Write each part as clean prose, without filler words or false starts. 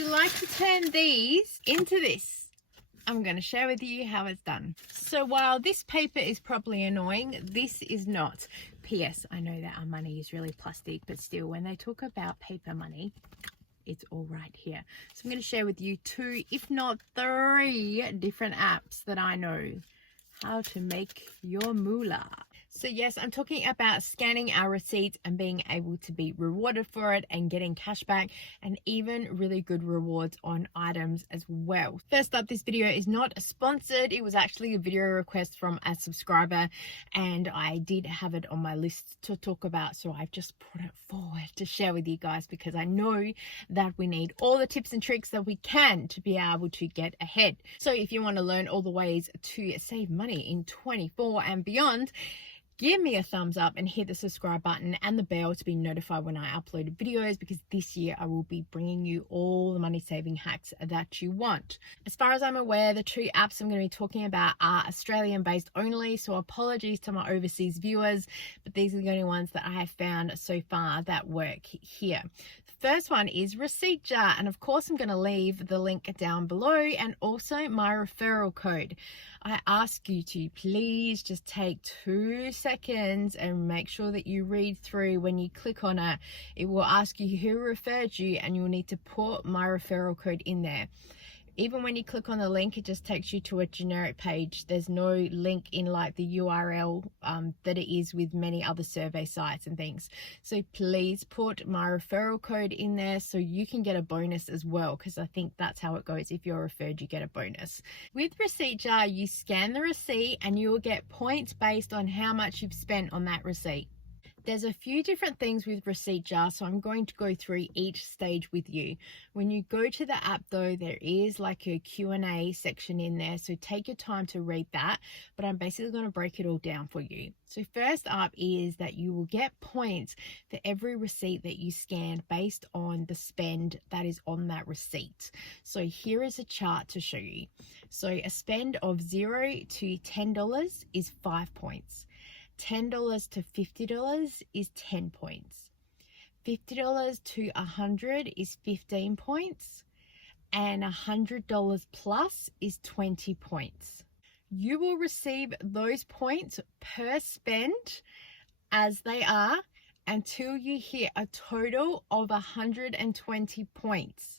you like to turn these into this? I'm going to share with you how it's done. So while this paper is probably annoying, this is not. P.S. I know that our money is really plastic, but still, when they talk about paper money, it's all right here. So I'm going to share with you 2, if not 3 different apps that I know how to make your moolah. So yes, I'm talking about scanning our receipts and being able to be rewarded for it and getting cash back and even really good rewards on items as well. First up, this video is not sponsored. It was actually a video request from a subscriber and I did have it on my list to talk about. So I've just put it forward to share with you guys because I know that we need all the tips and tricks that we can to be able to get ahead. So if you want to learn all the ways to save money in 24 and beyond, give me a thumbs up and hit the subscribe button and the bell to be notified when I upload videos, because this year I will be bringing you all the money saving hacks that you want. As far as I'm aware, the 2 apps I'm going to be talking about are Australian based only, so apologies to my overseas viewers, but these are the only ones that I have found so far that work here. The first one is Receipt Jar, and of course I'm going to leave the link down below and also my referral code. I ask you to please just take 2 seconds and make sure that you read through. When you click on it, it will ask you who referred you and you'll need to put my referral code in there. Even when you click on the link, it just takes you to a generic page. There's no link in like the URL that it is with many other survey sites and things. So please put my referral code in there so you can get a bonus as well, because I think that's how it goes. If you're referred, you get a bonus. With Receipt Jar, you scan the receipt and you will get points based on how much you've spent on that receipt. There's a few different things with Receipt Jar, so I'm going to go through each stage with you. When you go to the app though, there is like a Q&A section in there, so take your time to read that, but I'm basically going to break it all down for you. So first up is that you will get points for every receipt that you scan based on the spend that is on that receipt. So here is a chart to show you. So a spend of $0 to $10 is 5 points. $10 to $50 is 10 points. $50 to $100 is 15 points. And $100 plus is 20 points. You will receive those points per spend as they are until you hit a total of 120 points.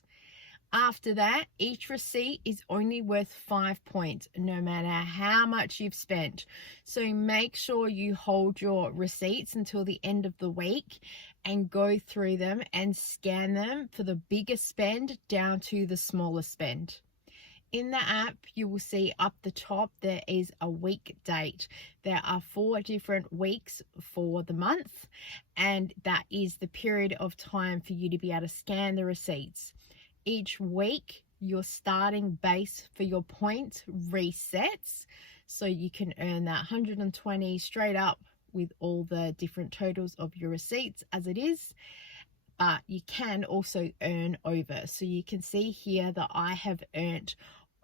After that, each receipt is only worth 5 points, no matter how much you've spent. So make sure you hold your receipts until the end of the week and go through them and scan them for the biggest spend down to the smallest spend. In the app, you will see up the top there is a week date. There are 4 different weeks for the month, and that is the period of time for you to be able to scan the receipts. Each week, your starting base for your points resets, so you can earn that 120 straight up with all the different totals of your receipts as it is. But you can also earn over. So you can see here that I have earned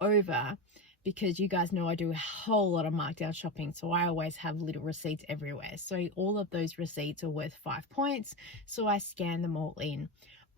over because you guys know I do a whole lot of markdown shopping, so I always have little receipts everywhere. So all of those receipts are worth 5 points, so I scan them all in.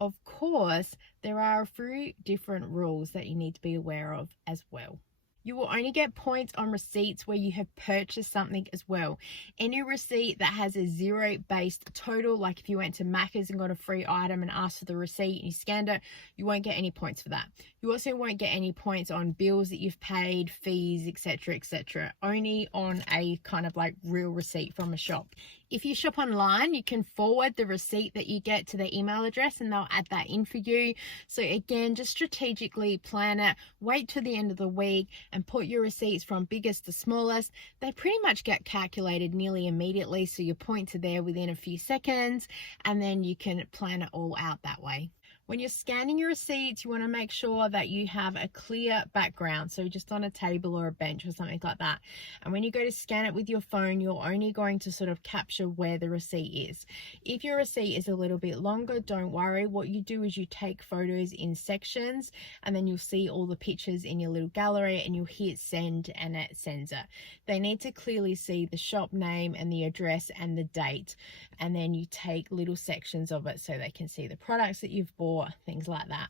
Of course, there are a few different rules that you need to be aware of as well. You will only get points on receipts where you have purchased something as well. Any receipt that has a $0 based total, like if you went to Macca's and got a free item and asked for the receipt and you scanned it, you won't get any points for that. You also won't get any points on bills that you've paid, fees, etc., only on a kind of like real receipt from a shop. If you shop online, you can forward the receipt that you get to their email address and they'll add that in for you. So again, just strategically plan it, wait till the end of the week and put your receipts from biggest to smallest. They pretty much get calculated nearly immediately, so your points are there within a few seconds, and then you can plan it all out that way. When you're scanning your receipts, you want to make sure that you have a clear background, so just on a table or a bench or something like that. And when you go to scan it with your phone, you're only going to sort of capture where the receipt is. If your receipt is a little bit longer, don't worry. What you do is you take photos in sections, and then you'll see all the pictures in your little gallery, and you'll hit send and it sends it. They need to clearly see the shop name and the address and the date, and then you take little sections of it so they can see the products that you've bought or things like that.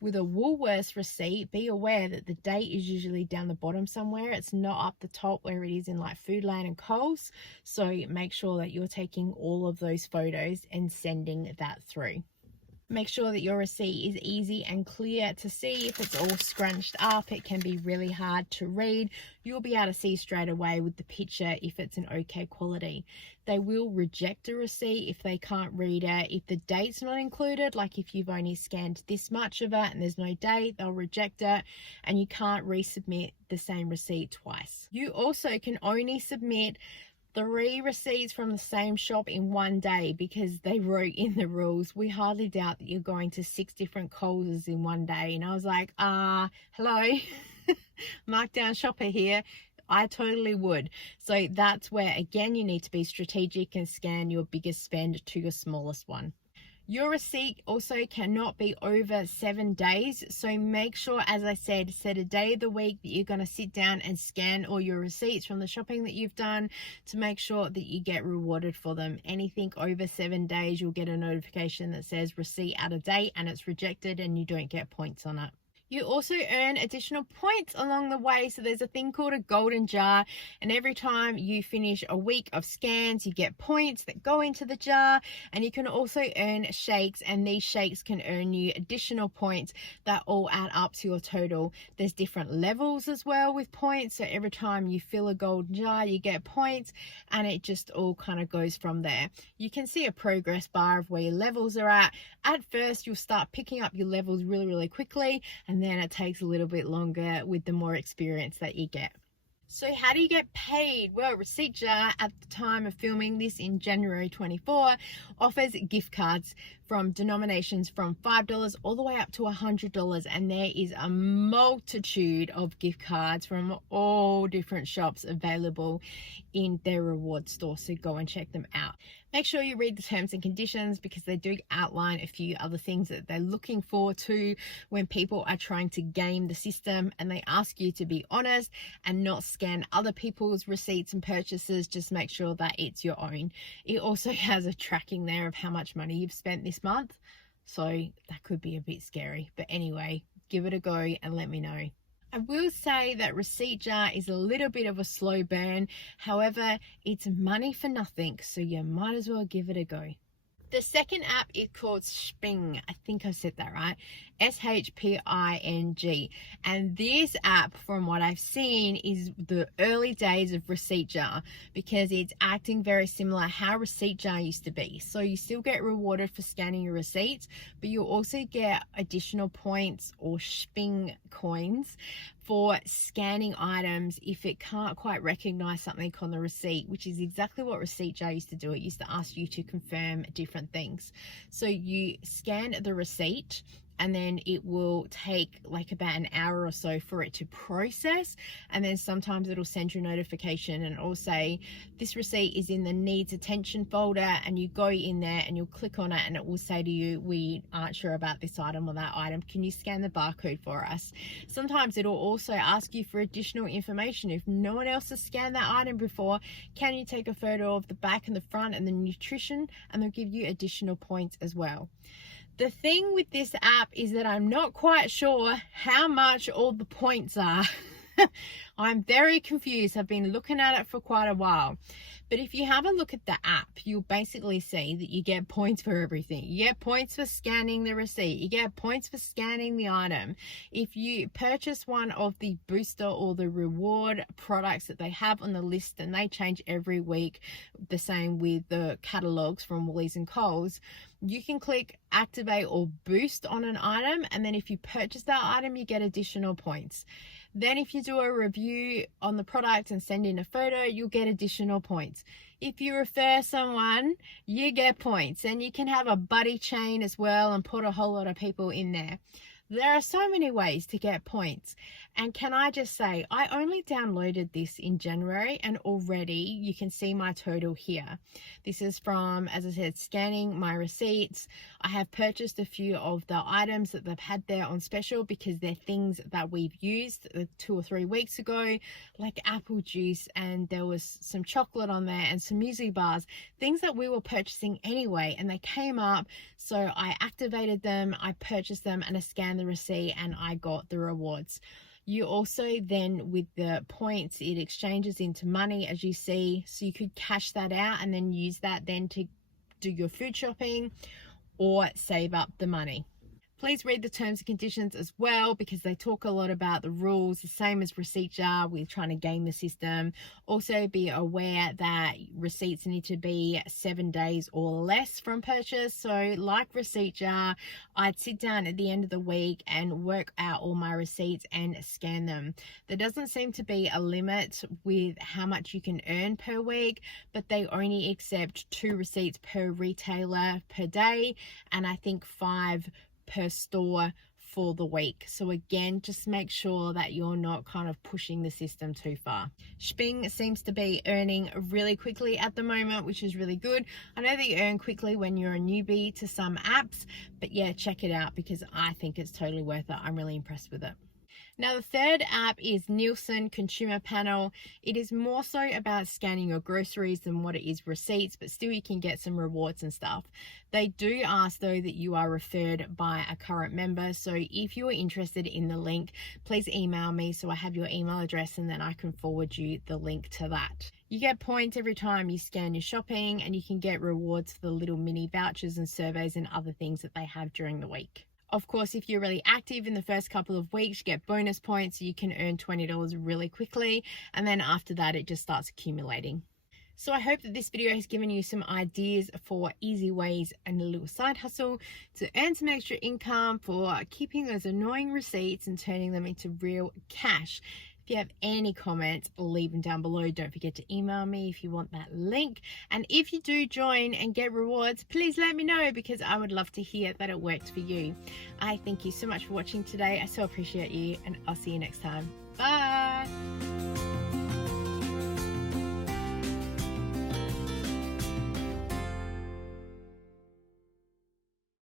With a Woolworths receipt, be aware that the date is usually down the bottom somewhere. It's not up the top where it is in like Foodland and Coles. So make sure that you're taking all of those photos and sending that through. Make sure that your receipt is easy and clear to see. If it's all scrunched up, it can be really hard to read. You'll be able to see straight away with the picture if it's an okay quality. They will reject a receipt if they can't read it. If the date's not included, like if you've only scanned this much of it and there's no date, they'll reject it, and you can't resubmit the same receipt twice. You also can only submit 3 receipts from the same shop in one day, because they wrote in the rules, we hardly doubt that you're going to 6 different Coles in one day. And I was like, hello, markdown shopper here. I totally would. So that's where, again, you need to be strategic and scan your biggest spend to your smallest one. Your receipt also cannot be over 7 days. So make sure, as I said, set a day of the week that you're going to sit down and scan all your receipts from the shopping that you've done to make sure that you get rewarded for them. Anything over 7 days, you'll get a notification that says receipt out of date and it's rejected, and you don't get points on it. You also earn additional points along the way. So there's a thing called a golden jar, and every time you finish a week of scans, you get points that go into the jar. And you can also earn shakes, and these shakes can earn you additional points that all add up to your total. There's different levels as well with points. So every time you fill a golden jar, you get points, and it just all kind of goes from there. You can see a progress bar of where your levels are at. At first, you'll start picking up your levels really, really quickly, and then it takes a little bit longer with the more experience that you get. So how do you get paid? Well, Receipt Jar at the time of filming this in January 24 offers gift cards from denominations from $5 all the way up to $100, and there is a multitude of gift cards from all different shops available in their reward store, so go and check them out. Make sure you read the terms and conditions, because they do outline a few other things that they're looking for too when people are trying to game the system, and they ask you to be honest and not scan other people's receipts and purchases. Just make sure that it's your own. It also has a tracking there of how much money you've spent this month, so that could be a bit scary. But anyway, give it a go and let me know. I will say that Receipt Jar is a little bit of a slow burn. However, it's money for nothing, so you might as well give it a go. The second app is called Shping. I think I said that right. Shping. And this app, from what I've seen, is the early days of Receipt Jar, because it's acting very similar how Receipt Jar used to be. So you still get rewarded for scanning your receipts, but you also get additional points or Shping coins for scanning items if it can't quite recognize something on the receipt, which is exactly what Receipt Jar used to do. It used to ask you to confirm different things. So you scan the receipt, and then it will take like about an hour or so for it to process, and then sometimes it'll send you a notification and it'll say this receipt is in the needs attention folder, and you go in there and you'll click on it, and it will say to you, we aren't sure about this item or that item, can you scan the barcode for us? Sometimes it'll also ask you for additional information. If no one else has scanned that item before, can you take a photo of the back and the front and the nutrition, and they'll give you additional points as well. The thing with this app is that I'm not quite sure how much all the points are. I'm very confused. I've been looking at it for quite a while. But if you have a look at the app, you'll basically see that you get points for everything. You get points for scanning the receipt. You get points for scanning the item. If you purchase one of the booster or the reward products that they have on the list, and they change every week, the same with the catalogs from Woolies and Coles, you can click activate or boost on an item, and then if you purchase that item, you get additional points. Then if you do a review on the product and send in a photo, you'll get additional points. If you refer someone, you get points, and you can have a buddy chain as well and put a whole lot of people in there. There are so many ways to get points. And can I just say, I only downloaded this in January and already you can see my total here. This is from, as I said, scanning my receipts. I have purchased a few of the items that they've had there on special because they're things that we've used 2 or 3 weeks ago, like apple juice, and there was some chocolate on there and some muesli bars, things that we were purchasing anyway, and they came up. So I activated them, I purchased them, and I scanned the receipt and I got the rewards. You also then, with the points, it exchanges into money, as you see, so you could cash that out and then use that then to do your food shopping or save up the money. Please read the terms and conditions as well, because they talk a lot about the rules, the same as receipt jar. We're trying to game the system. Also be aware that receipts need to be 7 days or less from purchase. So like receipt jar, I'd sit down at the end of the week and work out all my receipts and scan them. There doesn't seem to be a limit with how much you can earn per week, but they only accept 2 receipts per retailer per day, and I think 5 per store for the week. So again, just make sure that you're not kind of pushing the system too far. Sping seems to be earning really quickly at the moment, which is really good. I know that you earn quickly when you're a newbie to some apps, but yeah, check it out because I think it's totally worth it. I'm really impressed with it. Now, the third app is Nielsen Consumer Panel. It is more so about scanning your groceries than what it is receipts, but still you can get some rewards and stuff. They do ask though that you are referred by a current member. So if you are interested in the link, please email me so I have your email address and then I can forward you the link to that. You get points every time you scan your shopping, and you can get rewards for the little mini vouchers and surveys and other things that they have during the week. Of course, if you're really active in the first couple of weeks, you get bonus points. So you can earn $20 really quickly. And then after that, it just starts accumulating. So I hope that this video has given you some ideas for easy ways and a little side hustle to earn some extra income for keeping those annoying receipts and turning them into real cash. If you have any comments, leave them down below. Don't forget to email me if you want that link. And if you do join and get rewards, please let me know because I would love to hear that it worked for you. I thank you so much for watching today. I so appreciate you, and I'll see you next time. Bye.